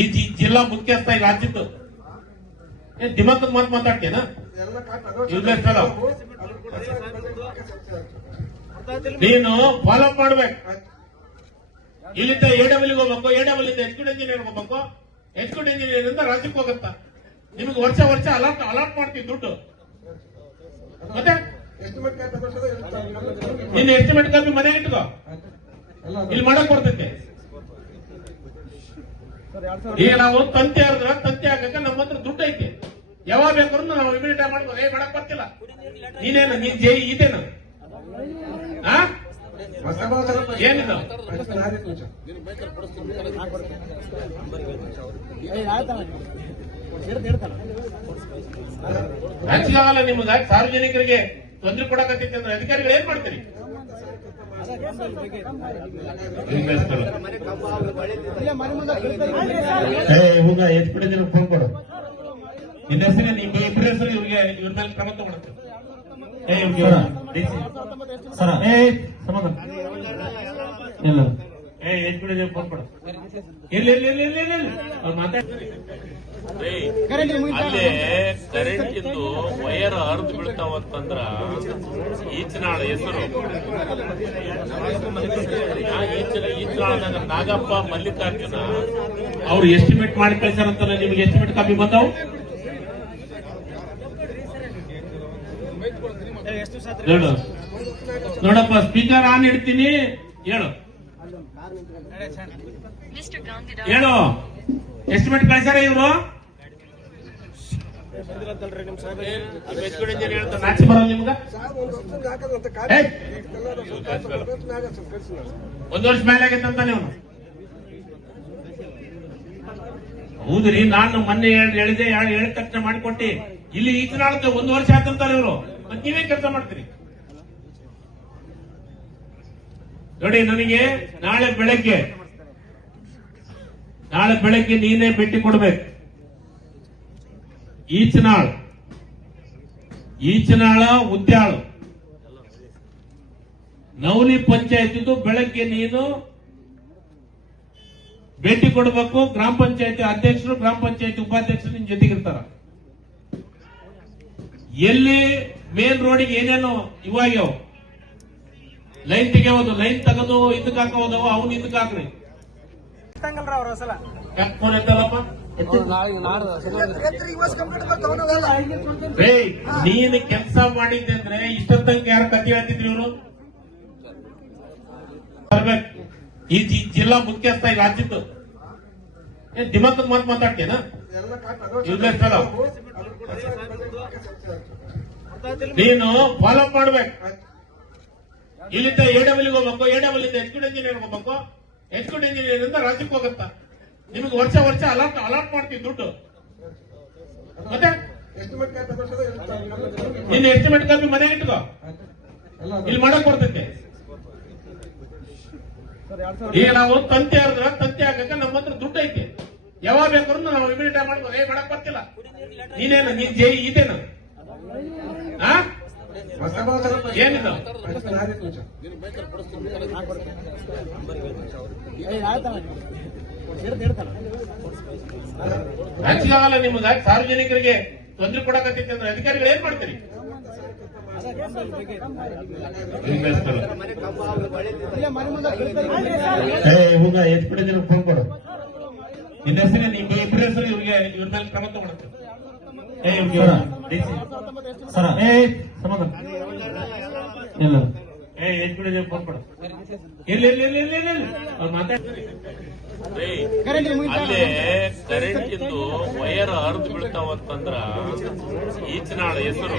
ಈ ಜಿಲ್ಲಾ ಮುಖ್ಯಸ್ಥ ಈ ರಾಜ್ಯದ್ದು ದಿಮಾಕದ ಮಾತು ಮಾತಾಡ್ತೇನ ನೀನು ಫಾಲೋ ಅಪ್ ಮಾಡ್ಬೇಕು. ಇಲ್ಲಿಂದ ಎಡಬಲಿಗೆ ಹೋಗ್ಬೇಕು, ಎಡಬಲಿಂದ ಎಕ್ಸಿಕ್ಯೂಟಿವ್ ಇಂಜಿನಿಯರ್ ಹೋಗ್ಬೇಕು, ಎಕ್ಸಿಕ್ಯೂಟಿವ್ ಇಂಜಿನಿಯರ್ ಇಂದ ರಾಜ್ಯಕ್ಕೆ ಹೋಗುತ್ತ. ನಿಮ್ಗೆ ವರ್ಷ ಅಲಾಟ್ ಮಾಡ್ತೀವಿ ದುಡ್ಡು. ಮತ್ತೆ ನಿನ್ನ ಎಸ್ಟಿಮೇಟ್ ಕಾಪಿ ಮನೆಗೆ ಇಟ್ಕೋ, ಇಲ್ಲಿ ಮಾಡಕ್ ಬರ್ತೈತೆ. ಈಗ ನಾವು ತಂತಿ ಹಾಕಿದ್ರೆ ತಂತಿ ಹಾಕಕ್ಕೆ ನಮ್ಮ ಹತ್ರ ದುಡ್ಡು ಐತಿ. ಯಾವಾಗ ಬೇಕಾದ್ರೂ ನಾವು ಇಮಿಡಿಯೇಟ್ ಮಾಡ್ಬೋದು. ಮಾಡಕ್ ಬರ್ತಿಲ್ಲ. ನೀನೇನು ನೀನ್ ಜೈ ಇದೇನು ಏನಿದು ರಾಜಕೀಯ ನಿಮ್ಗೆ ಸಾರ್ವಜನಿಕರಿಗೆ ತೊಂದರೆ ಕೊಡಕತ್ತೈತಿ ಅಂದ್ರೆ ಅಧಿಕಾರಿಗಳು ಏನ್ ಮಾಡ್ತೀರಿ? ಎತ್ಬಿಟ್ಟಿದ್ದೀನಿ ಫೋನ್ ಕೊಡು. ನಿನ್ನ ಹೆಸರು ನಿಮ್ಮ ಇಬ್ಬರ ಹೆಸರು ಇವ್ರಿಗೆ ಇವ್ರ ಮೇಲೆ ಕ್ರಮ ತಗೊಳುತ್ತೆ. ಸಮಾಧಾನ ಇಲ್ಲ ಎತ್ಬಿಟ್ಟಿದ್ದೀನಿ ಫೋನ್ ಕೊಡು. ಇಲ್ಲಿ ಅವ್ರು ಮಾತಾಡ್ತಾರೆ. ಅಲ್ಲೇ ಕರೆಂಟ್ ಇಂದು ವೈರ್ ಹರಿದು ಬೀಳ್ತಾವಂತಂದ್ರ ಈಚನಾಳ ಹೆಸರು ಈಚನಾಳದಾಗ ನಾಗಪ್ಪ ಮಲ್ಲಿಕಾರ್ಜುನ ಅವ್ರು ಎಸ್ಟಿಮೇಟ್ ಮಾಡಿ ಕಳ್ಸಾರಂತಲ್ಲ. ನಿಮ್ಗೆ ಎಸ್ಟಿಮೇಟ್ ಕಾಪಿ ಬಂದಾವ್ ನೋಡಪ್ಪ. ಸ್ಪೀಕರ್ ಆನ್ ಇಡ್ತೀನಿ, ಹೇಳು ಹೇಳು. ಎಸ್ಟಿಮೇಟ್ ಕಳ್ಸಾರ ಇವ್ರು? ನಾಚಿ ಬರಲ್ಲ ನಿಮ್ಗ? ಒಂದು ವರ್ಷ ಮೇಲೆ ಆಗೈತಂತ ನೀವು. ಹೌದ್ರಿ, ನಾನು ಮೊನ್ನೆ ಹೇಳಿದೆ, ಹೇಳಿದ ತಕ್ಷಣ ಮಾಡಿಕೊಟ್ಟಿ. ಇಲ್ಲಿ ಈಚನಾಳಕ್ಕೆ 1 ವರ್ಷ ಆತಂತಾರೆ ಇವರು. ಮತ್ತೆ ನೀವೇ ಕೆಲಸ ಮಾಡ್ತೀರಿ ನೋಡಿ. ನನಗೆ ನಾಳೆ ಬೆಳಗ್ಗೆ ನೀನೇ ಭೇಟಿ ಕೊಡ್ಬೇಕು. ಈಚನಾಳ ಉದ್ಯಾಳು ನವಲಿ ಪಂಚಾಯತಿದು ಬೆಳಗ್ಗೆ ನೀನು ಭೇಟಿ ಕೊಡಬೇಕು. ಗ್ರಾಮ ಪಂಚಾಯತಿ ಅಧ್ಯಕ್ಷರು, ಗ್ರಾಮ ಪಂಚಾಯತಿ ಉಪಾಧ್ಯಕ್ಷರು ನಿನ್ ಜೊತೆಗಿರ್ತಾರ. ಎಲ್ಲಿ ಮೇನ್ ರೋಡಿಗೆ ಏನೇನು ಇವಾಗ್ಯಾವ ಲೈನ್ ತೆಗೆಯೋದು, ಲೈನ್ ತೆಗೆದು ಇದಕ್ಕೆ ಹಾಕೋದವ, ಅವ್ನು ಇದಕ್ಕೆ ಹಾಕ್ರಿ. ಫೋನ್ ಎತ್ತಲ್ಲಪ್ಪ. ನೀನು ಕೆಲಸ ಮಾಡಿದ್ದೆ ಅಂದ್ರೆ ಇಷ್ಟೊತ್ತಂಗೆ ಯಾರು ಕತೆ ಹೇಳ್ತಿದ್ರಿ ಇವರು? ಈ ಜಿಲ್ಲಾ ಮುಖ್ಯಸ್ಥ ಈ ರಾಜ್ಯದ್ದು ದಿಮಾಕದ ಮಾತು ಮಾತಾಡ್ತೇನ? ನೀನು ಫಾಲೋ ಅಪ್ ಮಾಡ್ಬೇಕು. ಇಲ್ಲಿಂದ ಎಡಬಲಿಗೆ ಹೋಗ್ಬೇಕು, ಎಡಬಲಿಂದ ಎಕ್ಸಿಕ್ಯೂಟಿವ್ ಇಂಜಿನಿಯರ್ ಹೋಗ್ಬೇಕು, ಎಕ್ಸಿಕ್ಯೂಟಿವ್ ಇಂಜಿನಿಯರ್ ಇಂದ ರಾಜ್ಯಕ್ಕೆ ಹೋಗುತ್ತ. ನಿಮ್ಗೆ ವರ್ಷ ಅಲಾಟ್ ಮಾಡ್ತೀವಿ ದುಡ್ಡು. ಮತ್ತೆ ನಿನ್ನ ಎಸ್ಟಿಮೇಟ್ ಕಾಪಿ ಮನೆಗೆ ಇಟ್ಕೋ, ಇಲ್ಲಿ ಮಾಡಕ್ ಬರ್ತೈತೆ. ಈಗ ನಾವು ತಂತಿ ಹಾಕಿದ್ರೆ ತಂತಿ ಹಾಕಕ್ಕೆ ನಮ್ಮ ಹತ್ರ ದುಡ್ಡು ಐತಿ. ಯಾವಾಗ ಬೇಕಾದ್ರೂ ನಾವು ಇಮಿಡಿಯೇಟ್ ಮಾಡ್ಬೋದು. ಮಾಡಕ್ ಬರ್ತಿಲ್ಲ. ನೀನೇನು ನೀನ್ ಜೈ ಇದೇನು ಏನಿದು ರಾಜಕೀಯ ನಿಮ್ಗೆ ಸಾರ್ವಜನಿಕರಿಗೆ ತೊಂದರೆ ಕೊಡಕತ್ತೈತಿ ಅಂದ್ರೆ ಅಧಿಕಾರಿಗಳು ಏನ್ ಮಾಡ್ತೀರಿ? ಎತ್ಬಿಟ್ಟಿದ್ದೀನಿ ಫೋನ್ ಕೊಡು. ನಿನ್ನ ಹೆಸರು ನಿಮ್ಮ ಇಬ್ಬರ ಹೆಸರು ಇವ್ರಿಗೆ ಇವ್ರ ಮೇಲೆ ಕ್ರಮ ತಗೊಳುತ್ತೆ. ಸಮಾಧಾನ ಇಲ್ಲ ಎತ್ಬಿಟ್ಟಿದ್ದೀನಿ ಫೋನ್ ಕೊಡು. ಇಲ್ಲಿ ಅವ್ರು ಮಾತಾಡ್ತಾರೆ. ಅಲ್ಲೇ ಕರೆಂಟ್ ಇಂದು ವೈರ್ ಹರಿದು ಬೀಳ್ತಾವಂತಂದ್ರ ಈಚನಾಳ ಹೆಸರು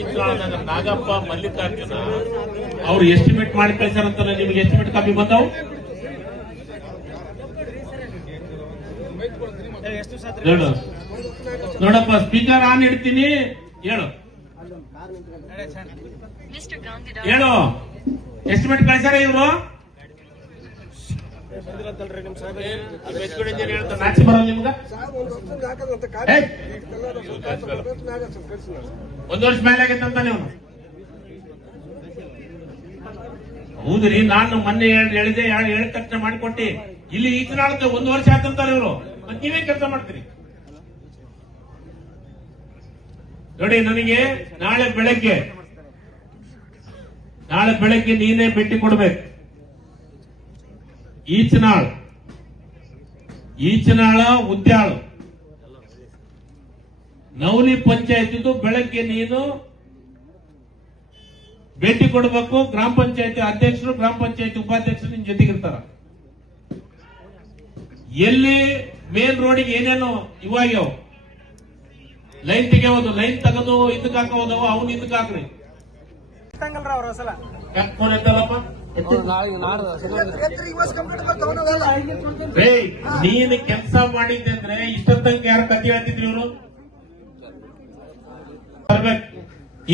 ಈಚನಾಳದಾಗ ನಾಗಪ್ಪ ಮಲ್ಲಿಕಾರ್ಜುನ ಅವ್ರು ಎಸ್ಟಿಮೇಟ್ ಮಾಡಿ ಕಳ್ಸಾರಂತಲ್ಲ. ನಿಮ್ಗೆ ಎಸ್ಟಿಮೇಟ್ ಕಾಪಿ ಬಂದಾವ್ ನೋಡಪ್ಪ. ಸ್ಪೀಕರ್ ಆನ್ ಇಡ್ತೀನಿ, ಹೇಳು ಹೇಳು. ಎಸ್ಟಿಮೇಟ್ ಕಳ್ಸಾರ ಇವ್ರು? ನಾಚಿ ಬರಲ್ಲ ನಿಮ್ಗ? 1 ವರ್ಷ ಮೇಲೆ ಆಗೈತಂತ ನೀವು. ಹೌದ್ರಿ, ನಾನು ಮೊನ್ನೆ ಹೇಳಿದೆ, ಹೇಳಿದ ತಕ್ಷಣ ಮಾಡಿಕೊಟ್ಟಿ. ಇಲ್ಲಿ ಈಚನಾಳಕ್ಕೆ 1 ವರ್ಷ ಆತಂತಾರೆ ಇವರು. ಮತ್ತೆ ನೀವೇ ಕೆಲಸ ಮಾಡ್ತೀರಿ ನೋಡಿ. ನನಗೆ ನಾಳೆ ಬೆಳಗ್ಗೆ ನೀನೇ ಭೇಟಿ ಕೊಡ್ಬೇಕು. ಈಚನಾಳ ಉದ್ಯಾಳು ನವಲಿ ಪಂಚಾಯತಿದು ಬೆಳಗ್ಗೆ ನೀನು ಭೇಟಿ ಕೊಡಬೇಕು. ಗ್ರಾಮ ಪಂಚಾಯತಿ ಅಧ್ಯಕ್ಷರು, ಗ್ರಾಮ ಪಂಚಾಯತಿ ಉಪಾಧ್ಯಕ್ಷರು ನಿನ್ ಜೊತೆಗಿರ್ತಾರ. ಎಲ್ಲಿ ಮೇನ್ ರೋಡಿಗೆ ಏನೇನು ಇವಾಗ್ಯಾವ ಲೈನ್ ತೆಗೆಯೋದು, ಲೈನ್ ತೆಗೆದು ಇದಕ್ಕೆ ಹಾಕೋದವ, ಅವ್ನು ಇದಕ್ಕೆ ಹಾಕ್ರಿ. ಫೋನ್ ಎತ್ತಲ್ಲಪ್ಪ. ನೀನು ಕೆಲಸ ಮಾಡಿದ್ದೆ ಅಂದ್ರೆ ಇಷ್ಟೊತ್ತಂಗೆ ಯಾರು ಕತ್ತಿ ಹೇಳ್ತಿದ್ರಿ ಇವರು?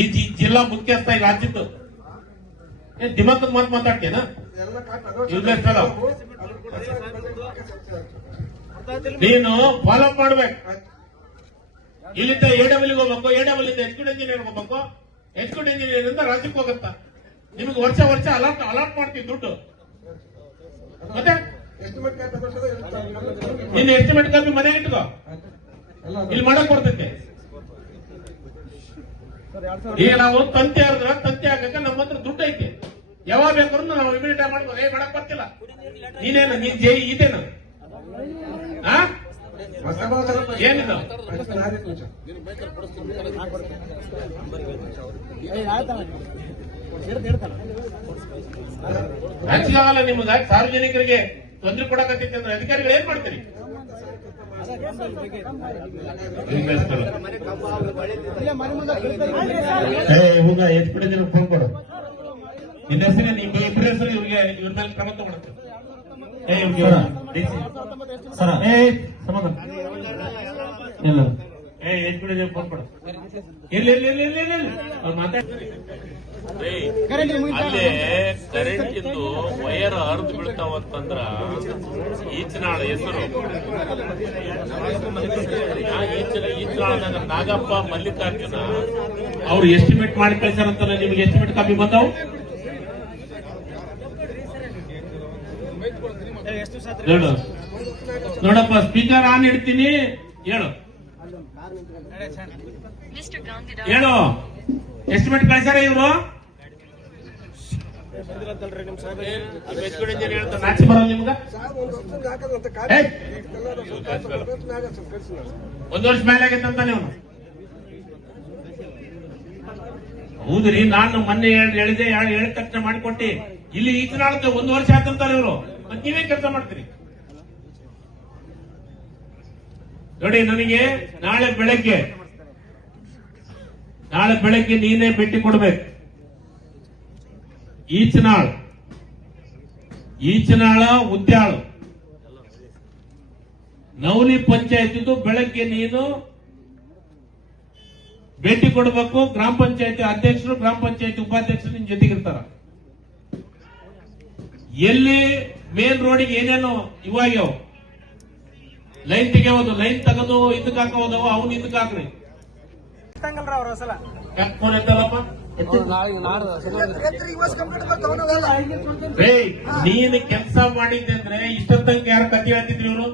ಈ ಜಿಲ್ಲಾ ಮುಖ್ಯಸ್ಥ ಈ ರಾಜ್ಯದ್ದು ದಿಮಾಕದ ಮಾತು ಮಾತಾಡ್ತೇನ? ನೀನು ಫಾಲೋ ಅಪ್ ಮಾಡ್ಬೇಕು. ಇಲ್ಲಿಂದ ಎಡಬಲಿಗೆ ಹೋಗ್ಬೇಕು, ಎಡಬಲಿಂದ ಎಕ್ಸಿಕ್ಯೂಟಿವ್ ಇಂಜಿನಿಯರ್ ಹೋಗ್ಬೇಕು, ಎಕ್ಸಿಕ್ಯೂಟಿವ್ ಇಂಜಿನಿಯರ್ ಇಂದ ರಾಜ್ಯಕ್ಕೆ ಹೋಗುತ್ತ. ನಿಮ್ಗೆ ವರ್ಷ ಅಲಾಟ್ ಮಾಡ್ತೀವಿ ದುಡ್ಡು. ಮತ್ತೆ ನಿನ್ನ ಎಸ್ಟಿಮೇಟ್ ಕಾಪಿ ಮನೆ ಇಟ್ಕೋ, ಇಲ್ಲಿ ಮಾಡಕ್ ಕೊಡ್ತೈತೆ. ಈಗ ನಾವು ತಂತಿ ಹರಿದ್ರೆ ತಂತಿ ಹಾಕಕ್ಕೆ ನಮ್ಮ ಹತ್ರ ದುಡ್ಡು ಐತೆ. ಯಾವಾಗ ಬೇಕಾದ್ರೂ ನಾವು ಇಮಿಡಿಯೇಟ್ ಮಾಡ್ಬೋದು. ಮಾಡಕ್ ಬರ್ತಿಲ್ಲ. ನೀನೇನು ನೀನ್ ಇದೇನು ಏನಿದು? ರಾಜಕೀಯ ನಿಮ್ಗೆ ಸಾರ್ವಜನಿಕರಿಗೆ ತೊಂದರೆ ಕೊಡಕತ್ತೈತೆ ಅಂದ್ರೆ ಅಧಿಕಾರಿಗಳು ಏನ್ ಮಾಡ್ತೀರಿ? ಎಕ್ಸ್ಪೀರಿಯನ್ಸ್ ಫೋನ್ ಕೊಡು. ನಿನ್ನ ಹೆಸರು, ನಿಮ್ಮ ಇಬ್ಬರ ಹೆಸರು ಇವ್ರ ಮೇಲೆ ಕ್ರಮ ತಗೊಳುತ್ತೆ. ಫೋನ್ ಕೊಡು. ಅಲ್ಲೇ ಕರೆಂಟ್ ಇಂದು ವೈರ್ ಹರಿದು ಬೀಳ್ತಾವಂತಂದ್ರ ಈಚನಾಳ ಹೆಸರು ಈಚನಾಳದಾಗ ನಾಗಪ್ಪ ಮಲ್ಲಿಕಾರ್ಜುನ ಅವ್ರು ಎಸ್ಟಿಮೇಟ್ ಮಾಡಿ ಕಳ್ಸಾರಂತಲ್ಲ. ನಿಮ್ಗೆ ಎಸ್ಟಿಮೇಟ್ ಕಾಪಿ ಬಂದಾವ್ ನೋಡಪ್ಪ. ಸ್ಪೀಕರ್ ಆನ್ ಇಡ್ತೀನಿ, ಹೇಳು ಎಸ್ಟಿಮೇಟ್ ಕಳ್ಸಾರ ಇವರು. ನಾಚಿ ಬರಲ್ಲ ನಿಮ್ಗ? 1 ವರ್ಷ ಮೇಲೆ ಆಗೈತಂತ ನೀವು. ಹೌದ್ರಿ, ನಾನು ಮೊನ್ನೆ ಹೇಳಿದೆ, ಹೇಳಿದ ತಕ್ಷಣ ಮಾಡಿಕೊಟ್ಟಿ. ಇಲ್ಲಿ ಈಚನಾಳಕ್ಕೆ 1 ವರ್ಷ ಆತಂತಾರೆ ಇವರು. ಮತ್ತೆ ನೀವೇ ಕೆಲಸ ಮಾಡ್ತೀರಿ ನೋಡಿ. ನನಗೆ ನಾಳೆ ಬೆಳಗ್ಗೆ ನೀನೇ ಭೇಟಿ ಕೊಡ್ಬೇಕು. ಈಚನಾಳ ಉದ್ಯಾಳು ನವಲಿ ಪಂಚಾಯತಿದು ಬೆಳಗ್ಗೆ ನೀನು ಭೇಟಿ ಕೊಡಬೇಕು. ಗ್ರಾಮ ಪಂಚಾಯತಿ ಅಧ್ಯಕ್ಷರು, ಗ್ರಾಮ ಪಂಚಾಯತಿ ಉಪಾಧ್ಯಕ್ಷರು ನಿನ್ ಜೊತೆಗಿರ್ತಾರ. ಎಲ್ಲಿ ಮೇನ್ ರೋಡಿಗೆ ಏನೇನು ಇವಾಗ್ಯಾವ ಲೈನ್ ತೆಗೆಯೋದು, ಲೈನ್ ತೆಗೆದು ಇದಕ್ಕೆ ಹಾಕೋದವ, ಅವ್ನು ಇದಕ್ಕೆ ಹಾಕ್ರಿ. ಫೋನ್ ಎತ್ತಲ್ಲಪ್ಪ. ನೀನು ಕೆಲಸ ಮಾಡಿದ್ದೆ ಅಂದ್ರೆ ಇಷ್ಟೊತ್ತಂಗೆ ಯಾರು ಕತ್ತಿ ಹೇಳ್ತಿದ್ರಿ ಇವರು?